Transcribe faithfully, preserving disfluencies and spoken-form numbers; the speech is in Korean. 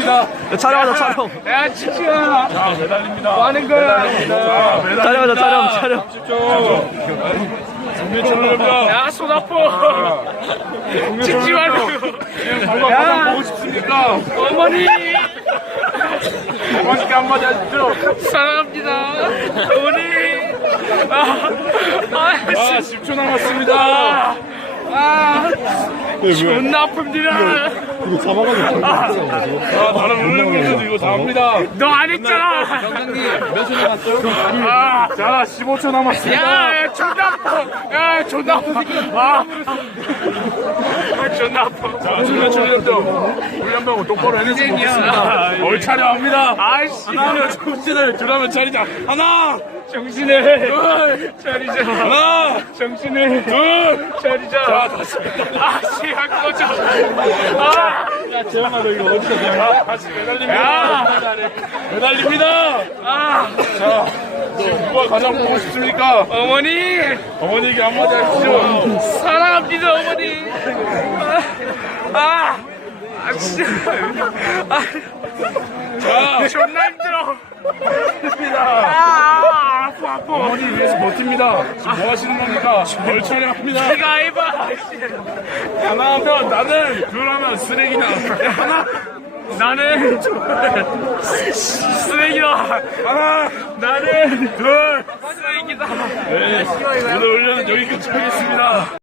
매달립니다. 촬영하자 촬영. 야 진짜 자, 매달립니다. 뭐 하는 거야? 자, 매달립니다. 촬영하자 촬영 촬영. 삼십 초. 준비처럼. 야 손 아파. 찍지 말고. 누가 가장 보고 싶습니까? 어머니 어머니께 한마디 하십시오. 사랑합니다. 어머니. 아, 아, 아, 십 초 남았습니다. 아, 존나 아픕니다. 아, 다른 운동선수 이거 다 합니다. 너 안 했잖아. 아, 자, 십오 초 남았습니다. 야, 야, 존나 아파. 야, 존나 아파. 아, 아, 존나 아파. 자, 훈련 훈련병. 훈련병을 똑바로 해내시고 있습니다. 뭘 차려합니다. 아이씨. 하나, 정신을 둘하면 차리자. 하나, 정신을 둘, 차리자. 하나, 정신을 둘. 차리자. 자, 다시. 아씨, 할 거죠. 아, 야, 재현아, 너 이거 어디서 자, 다시 매달립니다. 야. 매달립니다. 아, 자, 누가 가장 보고 싶습니까? 어머니. 어머니에게 한마디 하십시오. 사랑합니다, 어머니. 아, 아, 진짜. 아, 자, 존나 힘들어. 아, 아파, 아파. 어머니 위해서 버팁니다. 지금 뭐 하시는 겁니까? 뭘 촬영합니다. 네가 해봐. 하나하면 나는, 둘하면 쓰레기다. 하나, 나는 쓰레기다. 하나, 나는 둘. 쓰레기다. 네, 오늘 훈련은 여기까지 하겠습니다.